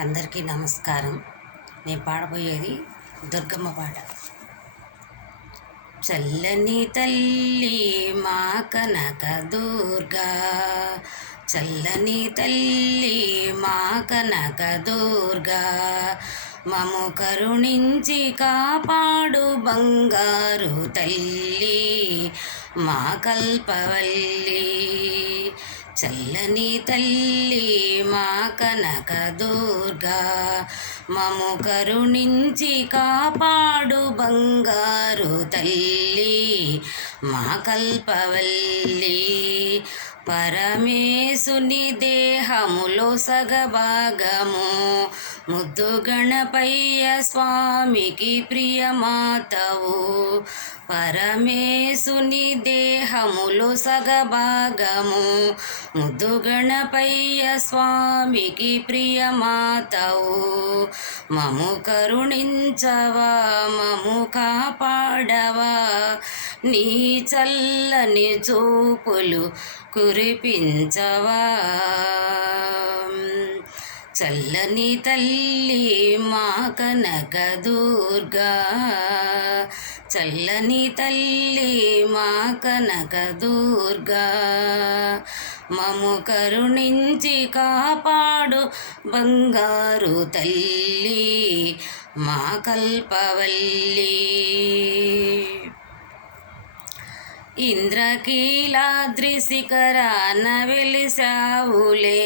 అందరికీ నమస్కారం. నేను పాడబోయేది దుర్గమ్మ పాట. చల్లని తల్లి మా కనక దుర్గా, చల్లని తల్లి మా కనక దుర్గా, మము కరుణించి కాపాడు బంగారు తల్లి మా కల్పవల్లి. చల్లని తల్లి మా కనక దుర్గా, మము కరుణించి కాపాడు బంగారు తల్లి మా కల్పవల్లి. పరమేశుని దేహములో సగభాగము, ముద్దు గణపయ్య స్వామికి ప్రియమాతవు. పరమేశుని దేహములో సగభాగము, ముద్దు గణపయ్య స్వామికి ప్రియమాతవు. మము కరుణించవా, మము కాపాడవా, నీ చల్లని చూపులు కురిపించవా. చల్లని తల్లి మా కనక దుర్గా, చల్లని తల్లి మా కనక దుర్గా, మము కరుణించి కాపాడు బంగారు తల్లి మా కల్పవల్లి. ఇంద్రకీలాద్రి శిఖరాన వెలిసావులే,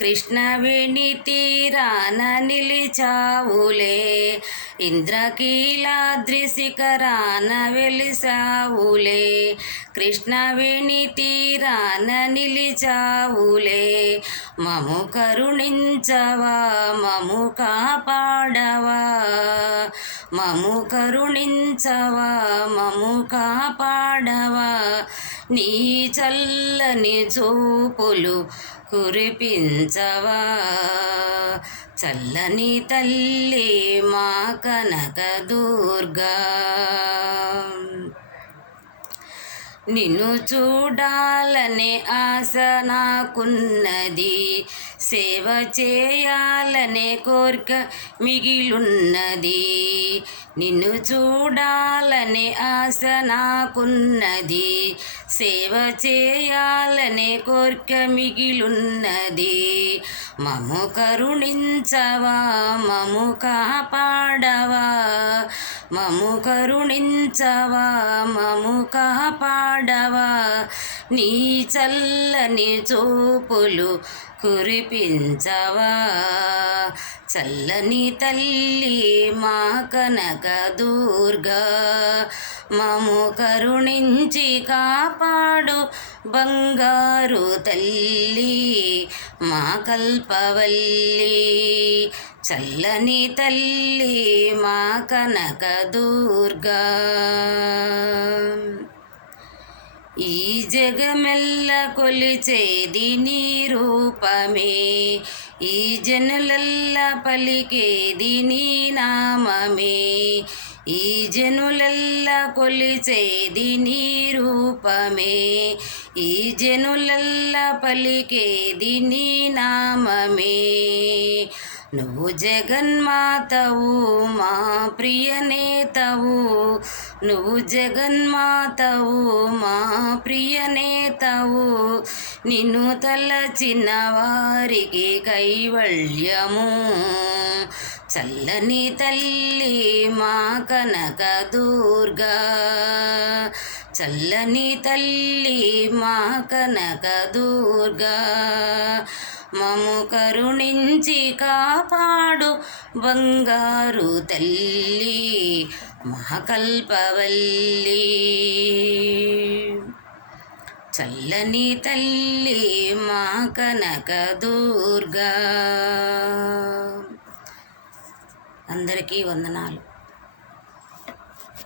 కృష్ణవేణి తీరాన నిలిచావులే. ఇంద్రకీలాద్రి శిఖరాన వెలిసావులే, కృష్ణవేణి తీరాన నిలిచావులే. మము కరుణించవా, మము కాపాడవా, మము కరుణించవా, మము కాపాడవా, నీ చల్లని చూపులు కురిపించవా. చల్లని తల్లి మా కనక దుర్గా, నిన్ను చూడాలనే ఆశ నాకున్నది, సేవ చేయాలనే కోరిక మిగిలున్నది. నిన్ను చూడాలనే ఆశ నాకున్నది, సేవ చేయాలనే కోరిక మిగిలున్నది. మము కరుణించవా, మము కాపాడవా, మము కరుణించవా, మము కాపాడవా, నీ చల్లని చూపులు కురిపించవా. చల్లని తల్లి మా కనక దుర్గా, మము కరుణించి కాపాడు బంగారు తల్లి మా కల్పవల్లి. చల్లని తల్లి మా కనక దుర్గా, ఈ జగమెల్ల కొలిచేది నీ రూపమే, ఈ జనులల్ల పలికేది నీ నామమే. ఈ జనులల్ల కొలిచేది నీ రూపమే, ఈ జనులల్ల పలికేది నీ నామమే. నువ్వు జగన్మాతవు మా ప్రియనేతవు, నువ్వు జగన్మాతవు మా ప్రియనేతవు. నిన్ను తలచిన వారికి కైవల్యము. చల్లని తల్లి మా కనక దుర్గా, చల్లని తల్లి మా కనక దుర్గా, మము కరుణించి కాపాడు బంగారు తల్లి మా కల్పవల్లి. చల్లని తల్లి మా కనక దుర్గా. అందరికీ వందనాలు.